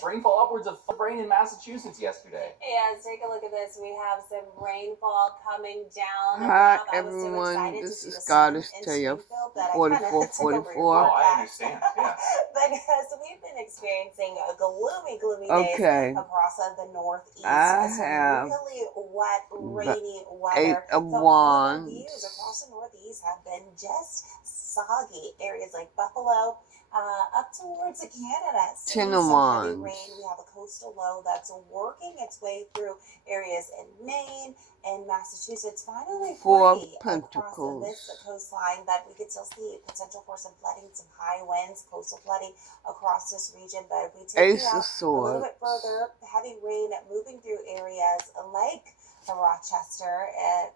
Rainfall upwards of rain in Massachusetts yesterday. Yes, take a look at this. We have some rainfall coming down. Hi everyone, this is Goddess Taya 4444. Oh, I understand, yeah. Because we've been experiencing a gloomy days across the northeast. I have really wet, rainy weather. Eight of so Wands. All the views across the northeast have been just soggy. Areas like Buffalo, up towards Canada. Ten of Wands. Rain. We have a coastal low that's working its way through areas in Maine and Massachusetts. Finally, Four free Pentacles. across this coastline, but we could still see potential for some flooding, some high winds, coastal flooding across this region. But if we take Ace it of out Swords. a little bit further, heavy rain moving through areas like Rochester,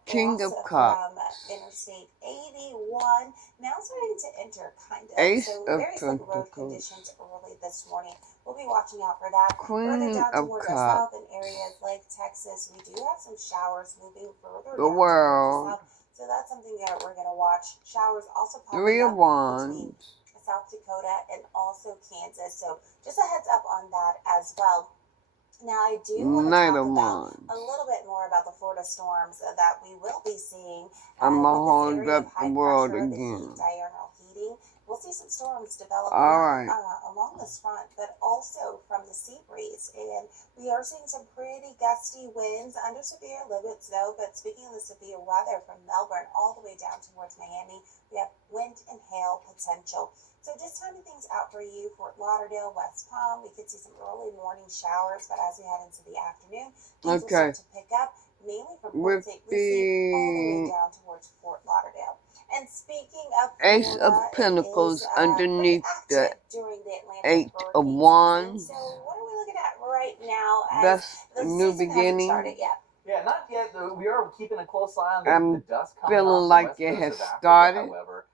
King of from Cups. Interstate 81, now starting to enter, kind of. Ace so of very slick road Pentacles. conditions early this morning. We'll be watching out for that. Queen Further down of toward the Cups. south in areas like Texas, we do have some showers moving further The down world. towards the south. So that's something that we're going to watch. Showers also popping Three of up Wands. between South Dakota and also Kansas. So just a heads up on that as well. Now, I do want to Knight talk of about Wands. a little bit more about the Florida storms that we will be seeing. I'm with gonna this hold area up of high the world pressure, again. the diurnal heating. We'll see some storms develop Alright. along this front, but also from the sea breeze. And we are seeing some pretty gusty winds under severe limits, though. But speaking of the severe weather, from Melbourne all the way down towards Miami, we have wind and hail potential. So just timing things out for you, Fort Lauderdale, West Palm, we could see some early morning showers, but as we head into the afternoon, things will start to pick up, mainly from Port St. Lucie all the way down towards Fort Lauderdale. And speaking of Florida, Ace of Pentacles underneath the during the Atlantic Eight of hurricane Wands. season. So what are we looking at right now? As That's the a new season hasn't beginning. started yet. Yeah, not yet. We are keeping a close eye on I'm the dust coming feeling off the like west it coast has of Africa, started. However,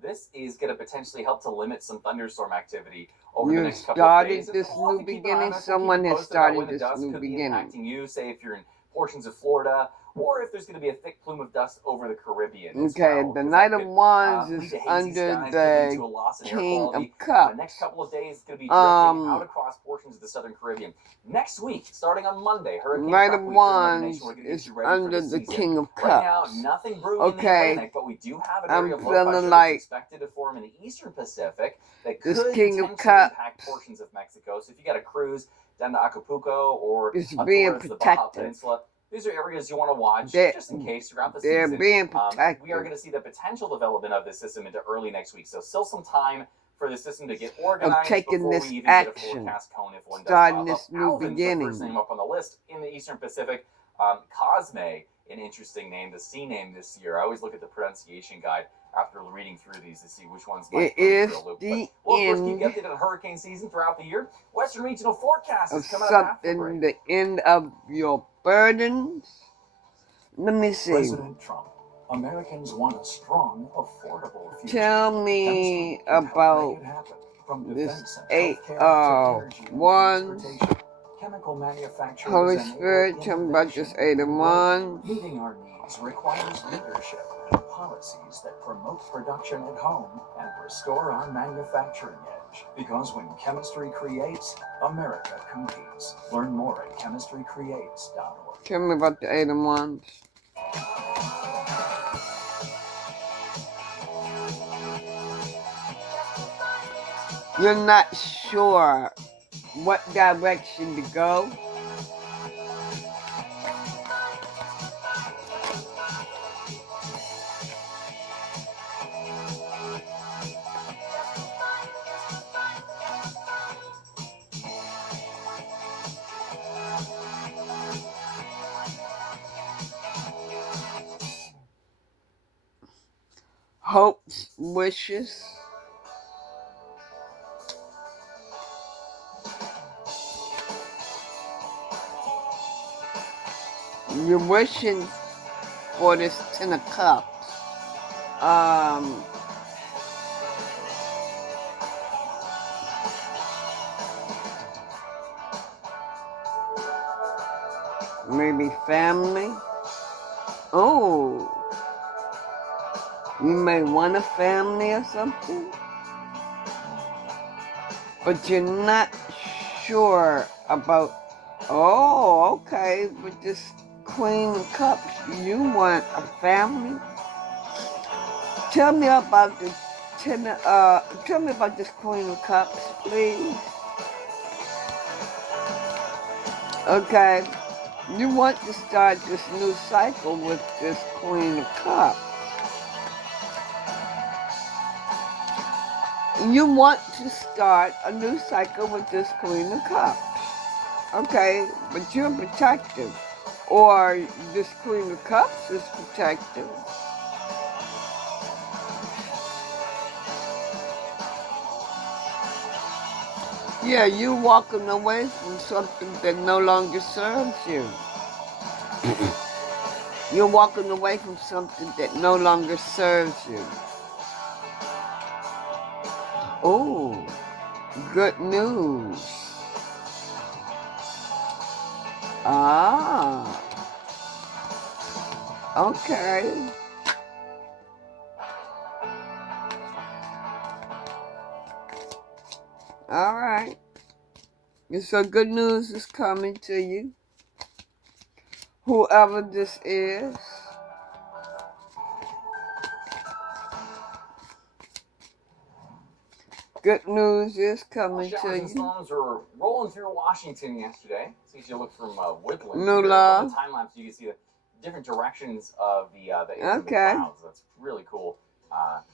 this is going to potentially help to limit some thunderstorm activity over the You next couple of days. started this And we'll new have to keep an eye on beginning. this. We'll keep Someone you has posted about when started the this dust new could be beginning. impacting you, say if you're in portions of Florida, or if there's going to be a thick plume of dust over the Caribbean as Okay, well, the 'cause Knight that of could, Wands lead is to hazy under skies, could lead to the a loss in air King of quality. Cups. The next couple of days is going to be drifting out across portions of the Southern Caribbean. Next week, starting on Monday, Hurricane Knight Prep of Week during Love Wands Nation, we're going to get is you ready under for the season. King of Right now, Cups. nothing brewing in the Okay, Atlantic, but we do have an I'm area of low feeling pressure like that's expected to form in the Eastern Pacific that this could King of potentially Cups impact portions of Mexico. So if you got a cruise down to Acapulco or is up being towards the Baja protected. Peninsula, these are areas you want to watch just in case throughout the They're season. being We are protected. going to see the potential development of this system into early next week. So still some time for the system to get Of organized taking before this we even get a action. forecast cone if one does Starting pop this up. new Alvin's the first beginning. name up on the list in the Eastern Pacific. Cosme, an interesting name, the C name this year. I always look at the pronunciation guide after reading through these to see which ones might It is through a loop. the We'll of course keep you end updated on hurricane season throughout the year. Western Regional Forecast of is coming up after the something, break. the end of your burdens. Let me see. President Trump. Americans want a strong, affordable future. Tell me Chemistry can help about make it happen. From this defense and Eight healthcare to of energy and Wands. transportation. Chemical manufacturers Holy enable Spirit, tell me about this innovation Eight of and growth. Wands. Meeting our needs requires leadership and policies that promote production at home and restore our manufacturing edge. Because when chemistry creates, America competes. Learn more at chemistrycreates.org. Tell me about the Eight of Wands. You're not sure what direction to go. Hopes, wishes. You're wishing for this Ten of Cups. Maybe family. Oh, you may want a family or something, but you're not sure about. Oh, okay. With this Queen of Cups, you want a family? Tell me about the tell me about this Queen of Cups, please. Okay. You want to start this new cycle with this Queen of Cups. You want to start a new cycle with this Queen of Cups. Okay, but you're protective. Or this Queen of Cups is protective. Yeah, you're walking away from something that no longer serves you. You're walking away from something that no longer serves you. Oh, good news. Ah, okay. All right. So good news is coming to you. Whoever this is. Good news is coming to Showers and you. storms were rolling through Washington yesterday. So as you look from Woodland, No here, love. on the time lapse, you can see the different directions of the incoming Okay. clouds. That's really cool.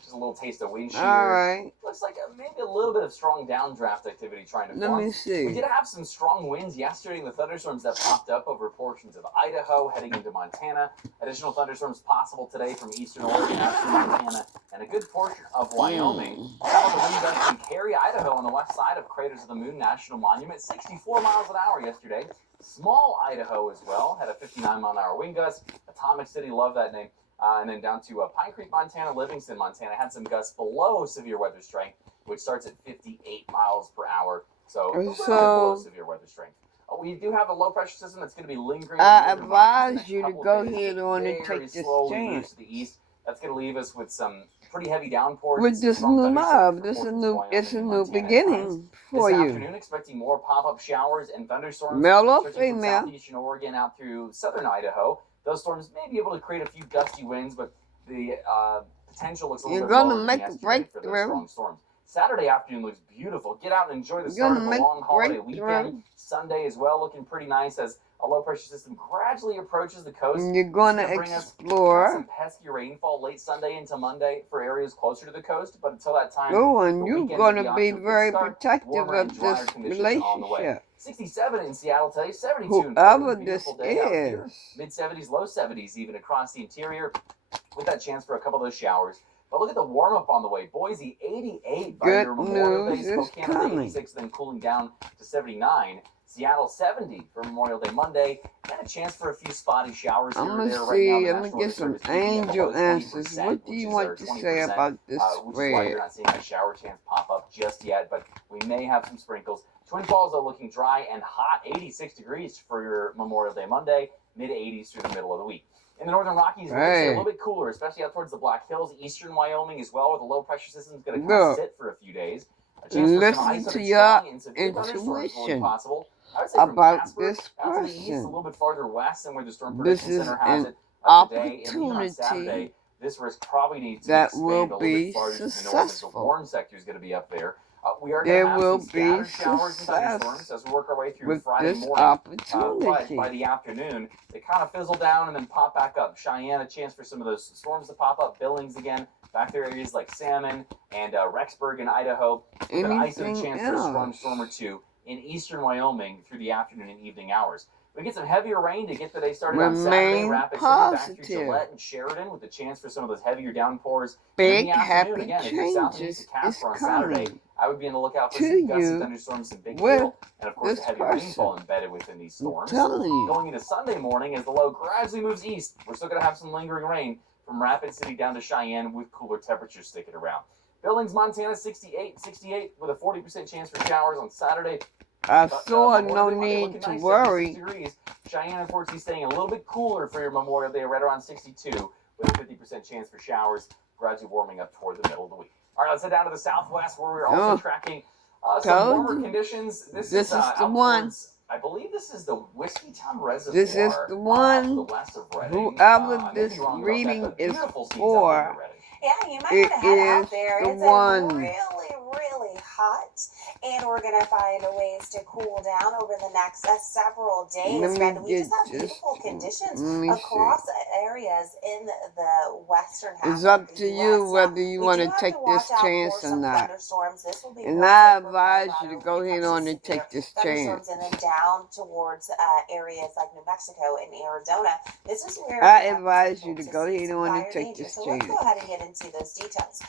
Just a little taste of wind shear. All right. Looks like maybe a little bit of strong downdraft activity trying to form. Let me see. We did have some strong winds yesterday in the thunderstorms that popped up over portions of Idaho, heading into Montana. Additional thunderstorms possible today from eastern Oregon out through Montana, and a good portion of Wyoming. Some of the wind gusts can carry Idaho on the west side of Craters of the Moon National Monument, 64 miles an hour yesterday. Small Idaho as well had a 59-mile-an-hour wind gust. Atomic City, love that name. And then down to Pine Creek, Montana, Livingston, Montana, had some gusts below severe weather strength, which starts at 58 miles per hour. So a little bit below severe weather strength. We do have a low pressure system that's going to be lingering. I advise you to go ahead on and take this chance. To the east. That's going to leave us with some pretty heavy downpours. With this new love, it's a new beginning for this you. Afternoon, expecting more pop-up showers and thunderstorms. Male or from female. Southeastern Oregon out through southern Idaho. Those storms may be able to create a few gusty winds, but the potential looks a little bit lower than yesterday for those strong storms. Saturday afternoon looks beautiful. Get out and enjoy the start of the long holiday weekend. Sunday as well, looking pretty nice as a low-pressure system gradually approaches the coast. You're going to explore. Some pesky rainfall late Sunday into Monday for areas closer to the coast, but until that time, oh, and you're going to be very protective of this relationship. 67 in Seattle today, 72 Whoever in this day is. Mid-70s, low 70s even across the interior with that chance for a couple of those showers. But look at the warm-up on the way. Boise, 88 by your Memorial Day. Spokane, 86, then cooling down to 79. Seattle, 70 for Memorial Day Monday. And a chance for a few spotty showers here or there right now. I'm going to get some angel answers. What do you want to say about this which is why you're spread? not seeing that shower chance pop up just yet. But we may have some sprinkles. Twin Falls, though, looking dry and hot. 86 degrees for your Memorial Day Monday. Mid-80s through the middle of the week. In the northern Rockies, we're going to stay a little bit cooler, especially out towards the Black Hills, eastern Wyoming as well, where the low-pressure system is going to kind of sit for a few days. Listen to your intuition about this person. A little bit farther west than where the storm This prediction is center has an it opportunity Saturday. This risk probably needs to that expand will a little be bit farther to the north as the successful. warm sector is going to be up there. We are There going to will have some be scattered showers and thunderstorms as we work our way through with Friday this morning. opportunity. But by the afternoon, they kind of fizzle down and then pop back up. Cheyenne, a chance for some of those storms to pop up. Billings again. Back there areas like Salmon and Rexburg in Idaho. With an isolated chance for a strong storm or two in eastern Wyoming through the afternoon and evening hours. We get some heavier rain to get the day started on Saturday. Rapid City back through Gillette and Sheridan with a chance for some of those heavier downpours. Big in the afternoon. happy Again, if you're south and changes east of Casper is on Saturday, coming I would be on the lookout for to some gusty you thunderstorms and big with hail, and of course this the heavy person. rainfall embedded within these storms. I'm telling you. Going into Sunday morning as the low gradually moves east, we're still going to have some lingering rain from Rapid City down to Cheyenne with cooler temperatures sticking around. Billings, Montana, 68 with a 40% chance for showers on Saturday. I saw no need to worry. Degrees. Cheyenne, unfortunately, staying a little bit cooler for your Memorial Day, right around 62, with a 50% chance for showers, gradually warming up toward the middle of the week. All right, let's head down to the southwest, where we're also tracking Some Told warmer you. conditions. This is out the one. towards, I believe this is the Whiskeytown Reservoir. This is the To one. the west of Reading. Whoever I may this be wrong about that, reading but is beautiful scenes out for, there in Reading. Yeah, you might it want to head is out there. the It's one. really hot, and we're gonna find ways to cool down over the next several days. Let me Brenda, we get just have this. beautiful conditions Let me across see. areas in the western half It's of up the to U.S. you Now, whether you we want do to have take to this watch out for chance or some not. thunderstorms. This will be And one I for advise you Colorado to go when it ahead comes on to and take severe this thunderstorms, chance. and then down towards areas like New Mexico and Arizona. This is where I we have advise you potential to go see ahead some on and fire take danger. this So let's go chance. ahead and get into those details.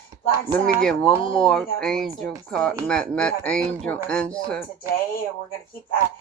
Let me Flagstaff, get one all the way more down towards angel Center card. City. Let We have a critical angel risk for answer. today, and we're going to keep that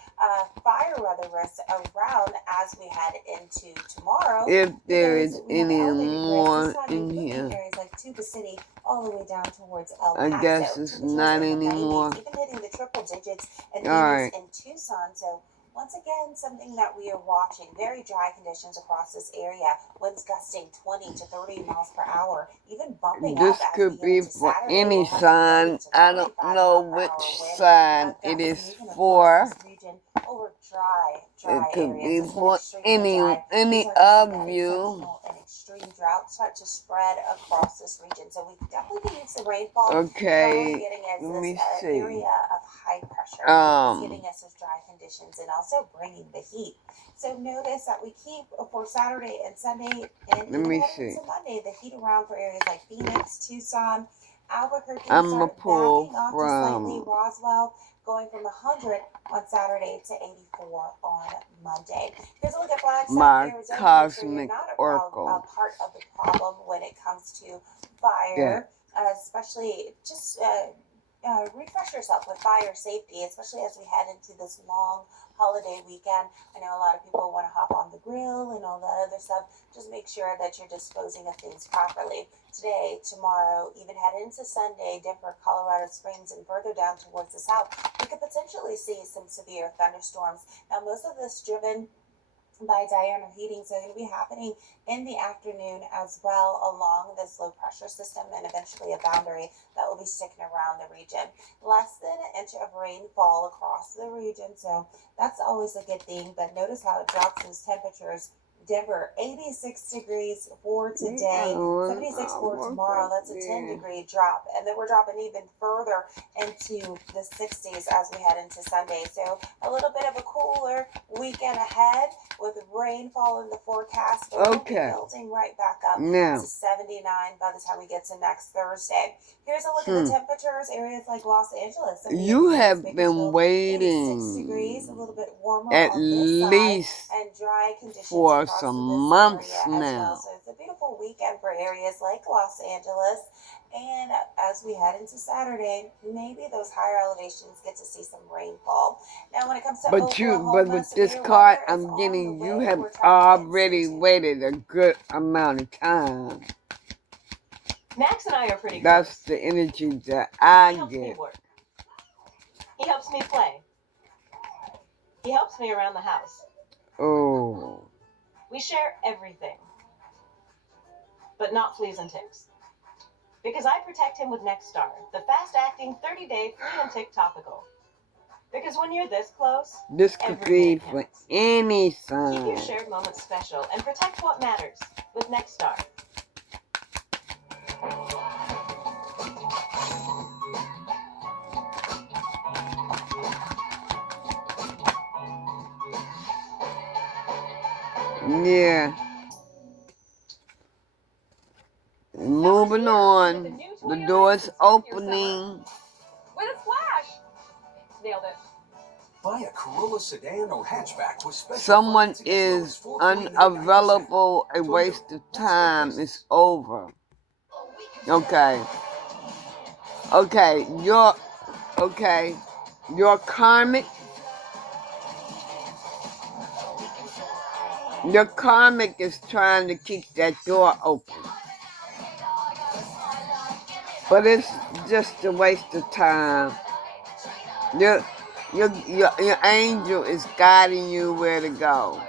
fire weather risk around as we head into tomorrow. If there Because is we have any elevated risks more this time, in including here. areas like Tuba City, all the way down towards El I Paso. guess it's Temperatures not in the 90s, anymore. even hitting the triple digits and All Phoenix right. and Tucson. So once again, something that we are watching. Very dry conditions across this area. Winds gusting 20 to 30 miles per hour, even bumping This up as could we get be into for Saturday. any We'll have sign. 30 to I don't 35 know mile per which hour wind sign it gusts is moving across for. this region over dry It could areas. be It's been for extremely dry. We any start to see of that you. exceptional and extreme drought start to spread across this region. So we definitely can use the rainfall. But all we're Okay, getting is let me this see. area of high pressure. It's giving us those dry conditions and also bringing the heat. So notice that we keep for Saturday and Sunday and Let me even see. into Monday the heat around for areas like Phoenix, Tucson, Albuquerque. I'm gonna Start pull backing off to slightly from Roswell, going from 100 on Saturday to 84 on Monday. Here's a look at Flagstaff, my Arizona. So you're cosmic not a oracle. part of the problem when it comes to fire, especially just refresh yourself with fire safety, especially as we head into this long holiday weekend. I know a lot of people want to hop on the grill and all that other stuff. Just make sure that you're disposing of things properly. Today, tomorrow, even head into Sunday, Denver, Colorado Springs, and further down towards the south, we could potentially see some severe thunderstorms. Now, most of this driven by diurnal heating, so it's going to be happening in the afternoon as well along this low pressure system and eventually a boundary that will be sticking around the region. Less than an inch of rainfall across the region, so that's always a good thing. But notice how it drops those temperatures. Denver, 86 degrees for today, 76 for tomorrow. That's a 10-degree drop. And then we're dropping even further into the 60s as we head into Sunday. So a little bit of a cooler weekend ahead with rainfall in the forecast. But we'll be building right back up to 79 by the time we get to next Thursday. Here's a look at the temperatures. Areas like Los Angeles. You have been waiting 86 degrees, a little bit warmer at on this least side, and dry conditions for across some this months area as now. well. So it's a beautiful weekend for areas like Los Angeles. And as we head into Saturday, maybe those higher elevations get to see some rainfall. Now, when it comes to Oklahoma, but with this severe card weather is I'm on getting, the you way. have We're talking already waited a good amount of time. Max and I are pretty That's close. the energy that I He helps me get. work. He helps me play. He helps me around the house. Oh. We share everything. But not fleas and ticks. Because I protect him with Nexstar, the fast-acting 30-day flea and tick topical. Because when you're this close, this could be for any sign. Keep your shared moments special and protect what matters with Nexstar. Yeah. Moving on. The door's opening. With a splash! Nailed it. Buy a Corolla sedan or hatchback with special Someone financing as low is as 4.99%. unavailable. A waste of time is over. Okay. Okay. Your karmic. Your karmic is trying to keep that door open. But it's just a waste of time. Your angel is guiding you where to go.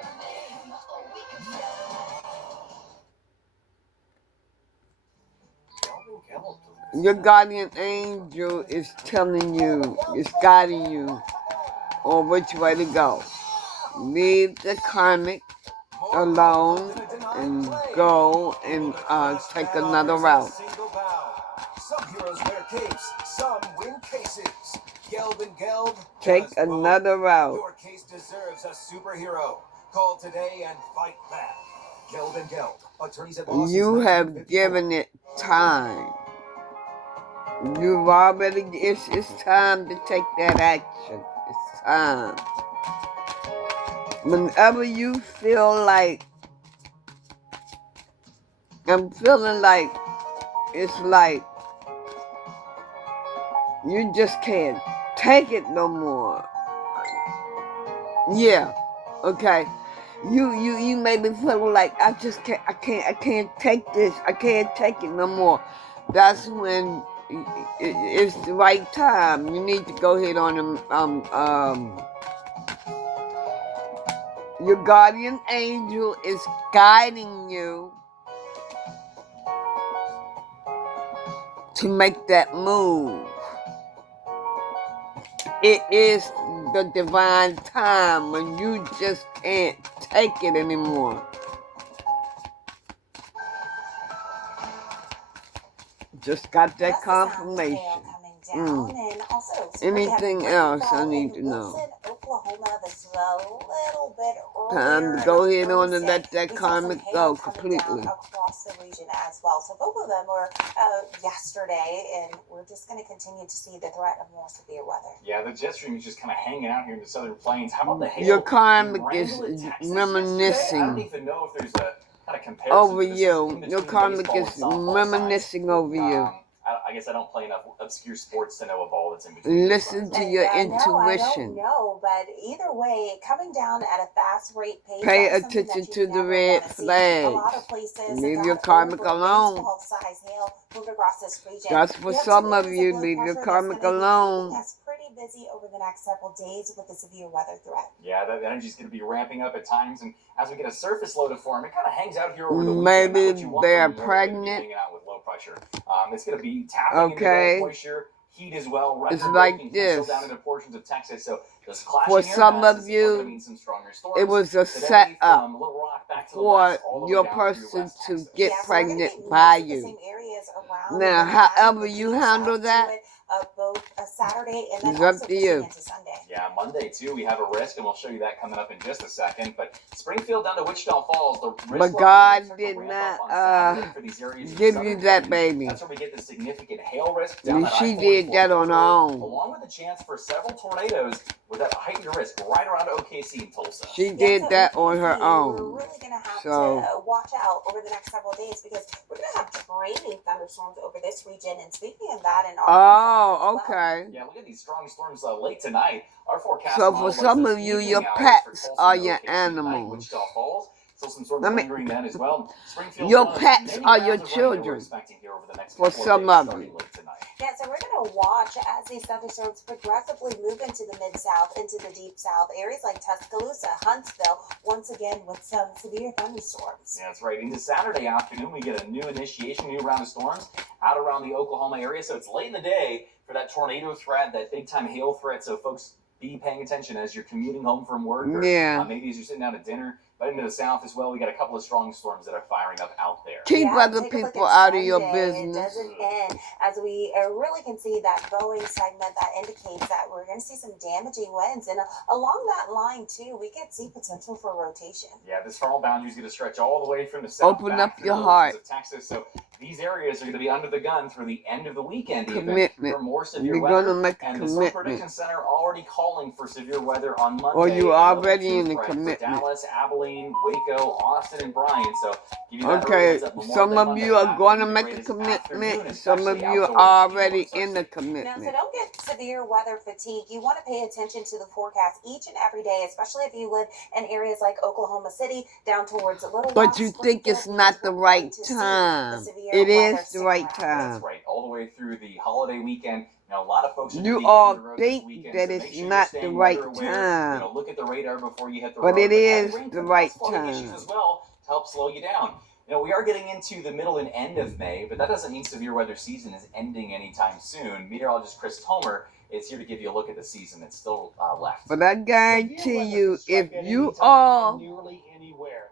Your guardian angel is telling you, is guiding you on which way to go. Leave the karmic alone and go and take another route. Some heroes wear capes, some win cases. Gelb and Gelb. Take another route. Your case deserves a superhero. Call today and fight back. Gelb and Gelb. Attorneys at law. You have given it time. You've already, it's time to take that action. It's time. Whenever you feel like, I'm feeling like, it's like, you just can't take it no more. Yeah, okay. You made me feel like I can't take this. I can't take it no more. That's when it's the right time. You need to go ahead on your guardian angel is guiding you to make that move. It is the divine time when you just can't take it anymore. Just got that confirmation. And also, Anything else I need to know? Oklahoma, this is a little bit Time to go ahead on and let that karmic go completely. Across the region as well. So both of them were yesterday, and we're just going to continue to see the threat of more severe weather. Yeah, the jet stream is just kind of hanging out here in the southern plains. How about the hail? Your karmic in is Wrangell, Texas reminiscing yesterday? I don't even know if there's a kind of comparison over to this you. in Your between karmic baseball is and softball reminiscing over you. I guess I don't play enough obscure sports to know a ball that's in between. Listen to your I intuition. don't know, but either way, coming down at a fast rate pace. Pay that is something attention that you to the never red wanna see. flags. A lot of places Leave that your got karmic over alone. baseball-size hail moved across this region. That's for We have some two of areas you. low Leave your pressure that's karmic gonna be alone. keeping us pretty busy over the next several days with the severe weather threat. Yeah, that energy's going to be ramping up at times, and as we get a surface low to form, it kind of hangs out here over the weekend. Maybe Not what you want they're from the pregnant. hanging out with low pressure. It's going to be tapping Okay. into moisture, heat as well. It's like record-breaking this. down into portions of Texas. So those clashing For air some masses of are you, gonna mean some stronger storms. It was a Today, setup from Little Rock back to the for west, all the way your down through person West to Texas. get Yeah, so we're gonna pregnant get by most of the you. same areas around Now, Louisiana, however but you deep handle south to that, it, both Saturday and then it's up also to pushing you. into Sunday. Yeah, Monday too. We have a risk, and we'll show you that coming up in just a second. But Springfield down to Wichita Falls, the risk But level God is to did ramp not up on Saturday for these areas of give southern you that plains. baby. That's where we get the significant hail risk down that She I-44 did that on her corridor, own. along with the chance for several tornadoes with that heightened risk right around OKC and Tulsa. She Yeah, did so that on her We're own. really going to have So- to watch out over the next several days because we're going to have draining thunderstorms over this region. And speaking of that, in Arkansas Oh, as well. okay. Yeah, look at these strong storms late tonight. Our forecast So model for was some the of you, evening your hours pets for Tulsa are and your OKC tonight. animals. Wichita Falls, still some storms I mean, lingering then as well. Springfield, your one of pets many are rounds your of rain that children. we're expecting here over the next For couple of some days, of starting you. late tonight. Yeah, so we're going to watch as these thunderstorms progressively move into the Mid-South, into the Deep South. Areas like Tuscaloosa, Huntsville, once again with some severe thunderstorms. Yeah, that's right. Into Saturday afternoon, we get a new initiation, new round of storms out around the Oklahoma area. So it's late in the day for that tornado threat, that big-time hail threat. So folks, be paying attention as you're commuting home from work, or Yeah. maybe as you're sitting down at dinner. But into the south as well, we got a couple of strong storms that are firing up out there. Keep Yeah, other take a look people at out of your Sunday. business. It doesn't end as we really can see that Boeing segment that indicates that we're going to see some damaging winds. And along that line, too, we could see potential for rotation. Yeah, this frontal boundary is going to stretch all the way from the south Open back up through your the heart. oceans of Texas. So these areas are going to be under the gun through the end of the weekend, even Commitment. for more severe You're weather. gonna make a And the Storm commitment. Prediction Center already calling for severe weather on Monday. Or you Level already 2 in a threat for commitment. Dallas, Abilene, Waco, Austin, and Bryan. So give you that early Okay, heads up. Memorial some Day of Monday, you are not going to gonna be the make a greatest afternoon, commitment. Some of especially you outdoors. are already Keyboards in the Now, so commitment. don't get severe weather fatigue. You want to pay attention to the forecast each and every day, especially if you live in areas like Oklahoma City, down towards Little Rock. But you think it's Springfield, not the we're right going to see the time. severe It weather is the stick right around. time. That's right. All the way through the holiday weekend. You know, a lot of folks are You gonna be all hitting the road this think weekend, that so it's make sure not you're the staying right weather aware. time. You know, look at the radar before you hit the But road. it is heavy rain the could right cause flooding time. issues as well to help slow you down. You know, we are getting into the middle and end of May, but that doesn't mean severe weather season is ending anytime soon. Meteorologist Chris Homer is here to give you a look at the season that's still left. But I guarantee you, if you all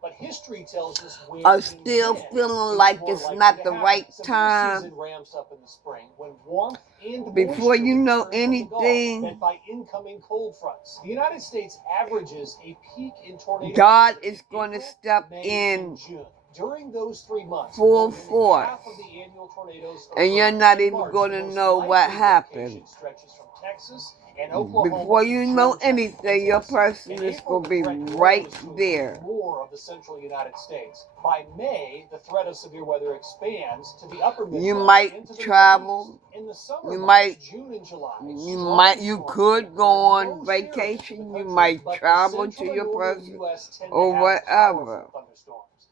but history tells us when are still feeling like it's not the right time, ramps up in the spring when warmth and before you know return from the Gulf, anything, met by incoming cold fronts. The United States averages a peak in tornado God activity is going to April, step May, in and June. During those 3 months, full more than force, half of the annual tornadoes and you're occur. not In even March, going the to most know what likely happened. location stretches from Texas and Oklahoma Before you to know Georgia anything, your and Tennessee. person In is April, going to the be threat right grows to include there. more of the central United States. By May, the threat of severe weather expands to the upper Midwest, You might into the travel. Northeast. In the summer You months, might, June and July, you could go on vacation. You might travel to your person or whatever.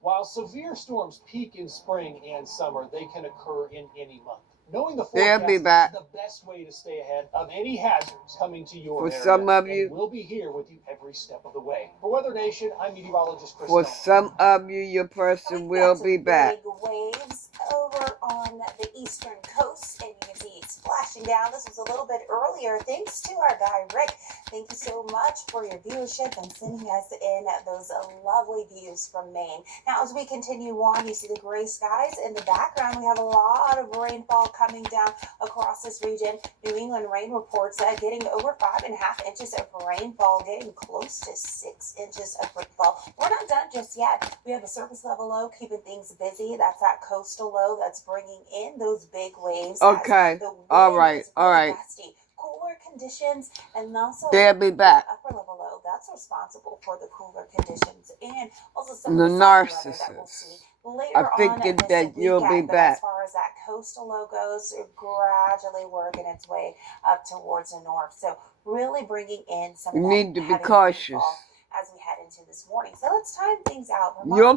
While severe storms peak in spring and summer, they can occur in any month. Knowing the They'll forecast be is back. the best way to stay ahead of any hazards coming to your For area. some of And you, we'll be here with you every step of the way. For Weather Nation, I'm meteorologist Chris for Stone. some of you, your person will be back. Big waves over on the eastern coast, and you can see splashing down. This was a little bit earlier, thanks to our guy Rick. Thank you so much for your viewership and sending us in those lovely views from Maine. Now, as we continue on, you see the gray skies in the background. We have a lot of rainfall coming down across this region. New England rain reports getting over 5.5 inches of rainfall, getting close to 6 inches of rainfall. We're not done just yet. We have a surface level low keeping things busy. That's that coastal low that's bringing in those big waves. Okay. All right. All right. Gusty. Cooler conditions, and also They'll be back. the upper level low that's responsible for the cooler conditions, and also some The of the sunny weather that we'll narcissist. see later I'm thinking on this that you'll be weekend. But back. as far as that coastal low goes, gradually working its way up towards the north. So really bringing in some You of need that to be heavy cautious. rainfall as we head into this morning. So let's time things out. Your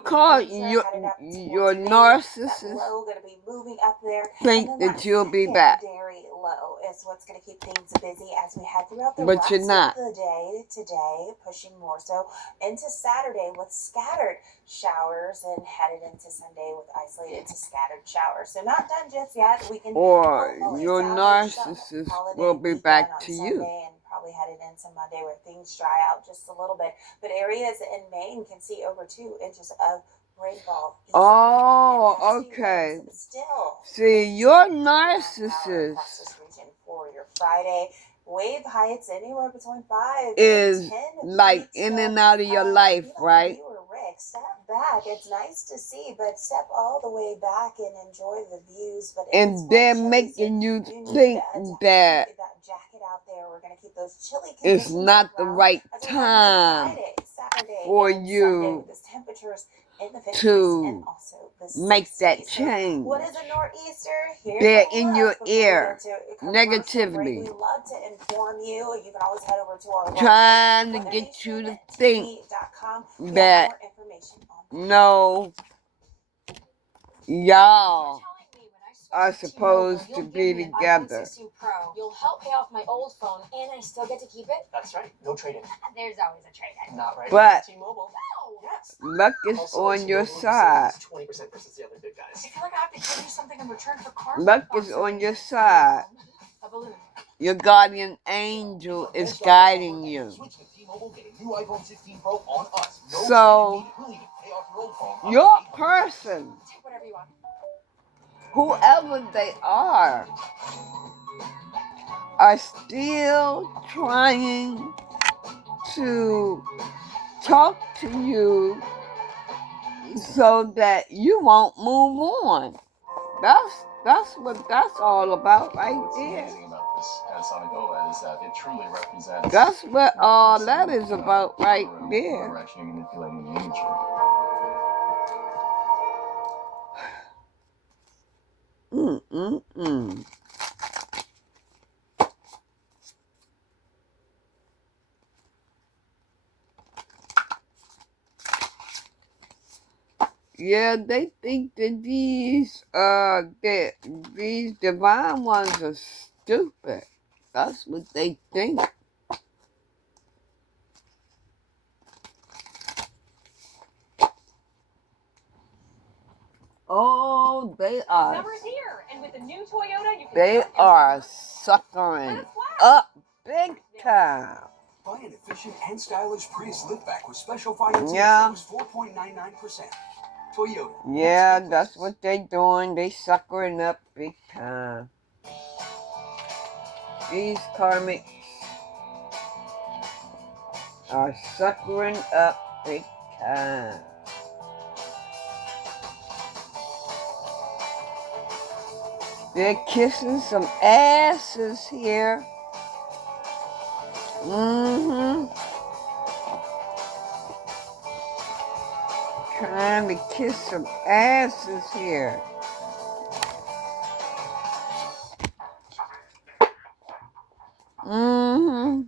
Your narcissist low going to be moving up there. think And then that you'll be secondary back, low is what's going to keep things busy as we head throughout the but rest you're not. of the day today, pushing more so into Saturday with scattered showers, and headed into Sunday with isolated to scattered showers. So not done just yet. We can Or hopefully your salvage some narcissist holiday will be weekend back on to Sunday, you. and probably headed into Monday where things dry out just a little bit. But areas in Maine can see over 2 inches of rainfall. Oh, okay. See, your narcissist For your Friday, wave heights anywhere between 5 is and 10 like feet. in So, and out of your life, be like right? you or Rick, step back. It's nice to see, but step all the way back and enjoy the views. But And they're making you think that jacket out there. We're going to keep those chilly it's conditions not the around right as we head into time Friday, Saturday, for and Sunday you with those temperatures in the 50s to and also the make 60s. that So change. what is a nor'easter? Here's They're a in look your before we ear, go to a commercial break. negatively, We love to inform you. You can always head over to our website, trying to get you to think weathernation.tv.com. We have that more information on no, y'all are supposed to be together. You'll help pay off my old phone, and I still get to keep it. That's right. No trade-in. There's always a trade-in. Not right. But T-Mobile. Yes. luck is Also, on your T-Mobile side. saves 20% versus the other big guys. I feel like I have to give you something in return for car. Luck is on your side. A balloon. Your guardian angel is guiding you. Switch to T-Mobile, get a new iPhone 16 Pro on us. No So, trade-in needed. We'll even pay off your old phone. your person, Take whatever you want. whoever they are still trying to talk to you so that you won't move on. That's what that's all about right What's there. amazing about this Panasonic is that it truly represents. That's what all that is Single, about right room there. for actually manipulating the imagery. Yeah, they think that these divine ones are stupid. That's what they think. Oh, they are. Summer's here, and with the new Toyota, you can They drive your are summer. suckering Let us flash. up big time. Buy an efficient and stylish Prius liftback with special financing Yeah. as low as 4.99%. Toyota. Yeah, Let's go that's places. what they doing. They suckering up big time. These karmics are suckering up big time. They're kissing some asses here. Trying to kiss some asses here.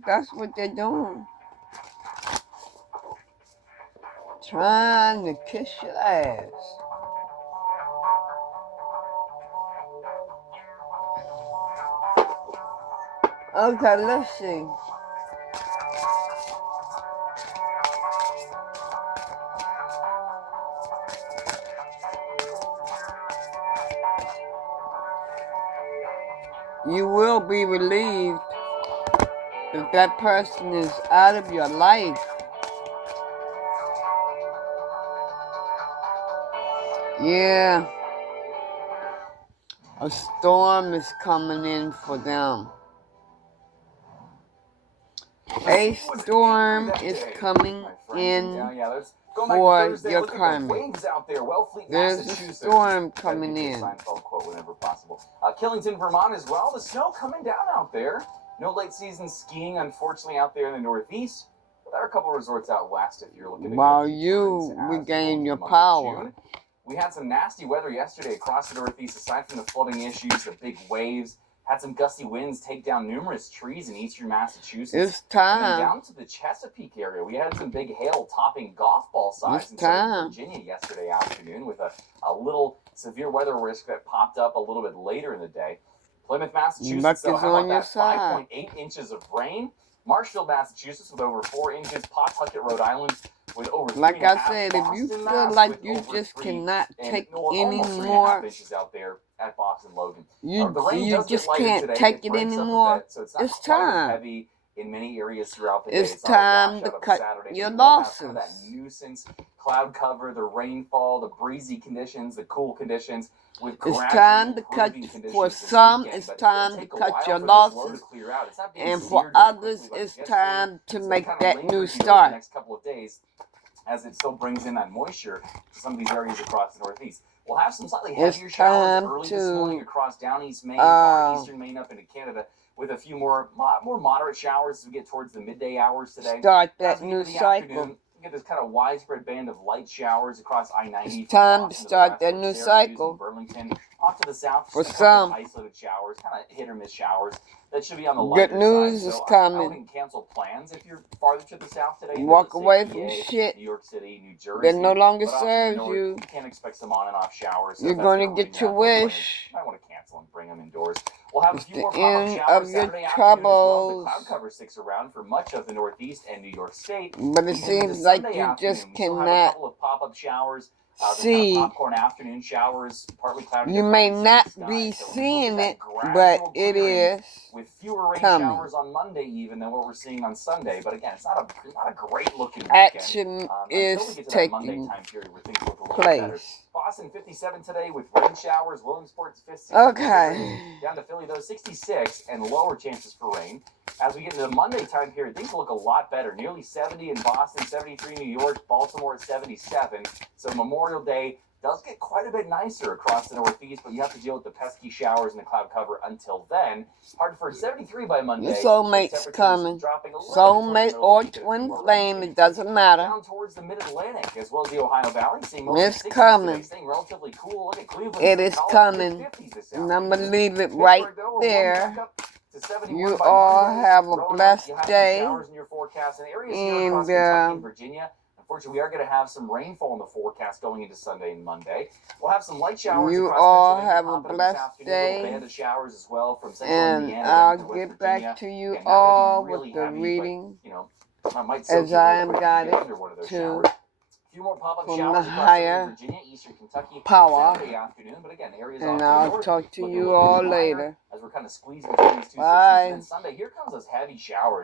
That's what they're doing. Trying to kiss your ass. Okay, let's see. You will be relieved if that person is out of your life. Yeah. A storm is coming in for them. A storm is coming in for your karmic. There's a storm coming in. Quote whenever possible. Killington, Vermont as well. The snow coming down out there. No late season skiing, unfortunately, out there in the Northeast. But there are a couple of resorts out west if you're looking to While get a few you turns as regain well your in the month of power. June. We had some nasty weather yesterday across the Northeast. Aside from the flooding issues, the big waves, had some gusty winds take down numerous trees in eastern Massachusetts. It's And then time. down to the Chesapeake area, we had some big hail topping golf ball size It's in southern time. Virginia yesterday afternoon with a little severe weather risk that popped up a little bit later in the day. Plymouth, Massachusetts, Luck though, is how about on your that? side. 5.8 inches of rain. Marshfield, Massachusetts, with over 4 inches. Pawtucket, Rhode Island, with over 3.5. Like I said, if you Boston, feel Mass, like with you over just 3 cannot and take almost any 3.5 more, inches out there at Boston Logan. you The rain does just get lighter can't today. take it breaks up a anymore. bit, so it's not It's quite as time. heavy in many areas throughout the day. It's It's not a time washout to of a cut Saturday, but your you will have some of that losses. nuisance cloud cover, the rainfall, the breezy conditions, the cool conditions. With It's gradually time to cut, improving conditions for this some, weekend, it's but it's gonna time to take a cut while your for this low to losses. clear out. It's not being And for seared very others, quickly like it's yesterday. time to It's make gonna that linger new here over the start. next couple of days as it still brings in that moisture to some of these areas across the Northeast. We'll have some slightly It's heavier showers time early this morning to across down East Maine, far eastern Maine up into Canada, with a few more moderate showers as we get towards the midday hours today. start As that we get new to the cycle. afternoon, we get this kind of widespread band of light showers across I-90. It's time to Boston the start west, that from new Syracuse cycle. and Burlington. Off to the south, For just a couple of some. isolated showers, kind of hit or miss showers. That should be on the Good lighter news side. is So I coming. wouldn't cancel plans if you're farther to the south today. Walk Let's say away from PA, shit New York City, New Jersey. that no longer But off to the serves north, you. you can't expect some on and off showers. So You're if that's going to gonna get rain your down, no plans. wish. You might want to cancel and bring them indoors. We'll have It's a few the more pop-up end showers of your Saturday afternoon as well. The troubles. cloud cover sticks around for much of the Northeast and New York State. But it Even into seems like Sunday you afternoon, just we still have a cannot couple of pop-up showers. The kind of see. popcorn afternoon showers, partly cloudy. You may partly not sunny be skies. So we will seeing get it, that but gradual it clearing is with fewer rain coming. showers on Monday even than what we're seeing on Sunday. But again, it's not a great looking weekend. Action Until we is get to that Monday taking time period where things look a little better. place. Boston 57 today with rain showers. Williamsport 56. Okay. Down to Philly though 66 and lower chances for rain. As we get into the Monday time period, things look a lot better. Nearly 70 in Boston, 73 in New York, Baltimore at 77. So Memorial Day does get quite a bit nicer across the Northeast, but you have to deal with the pesky showers and the cloud cover until then. Hartford 73 by Monday. Your soulmate's coming. Soulmate or TwinFlame, it doesn't matter. Down towards the mid-Atlantic as well as the Ohio Valley. It's coming. Staying relatively cool. Look at Cleveland. It is coming. And I'm going to leave it right there. You all have a blessed day. And Virginia. Unfortunately, we are going to have some rainfall in the forecast going into Sunday and Monday. We'll have some light showers. You across all Pennsylvania have a popping up this blessed afternoon. day. Little band of showers as well from central and Indiana down to I'll West get Virginia. back to you Again, not gonna all be really with the heavy, reading but, you know, I might soak as you a I little am quick if got you get it under one of those to showers. few more pop-up from showers the across higher Virginia, eastern Kentucky power. Saturday afternoon, but again, areas And off to the I'll north talk to looking a you little bit all drier later. as we're kind of squeezing through these two systems. Bye. And then Sunday, here comes those heavy showers.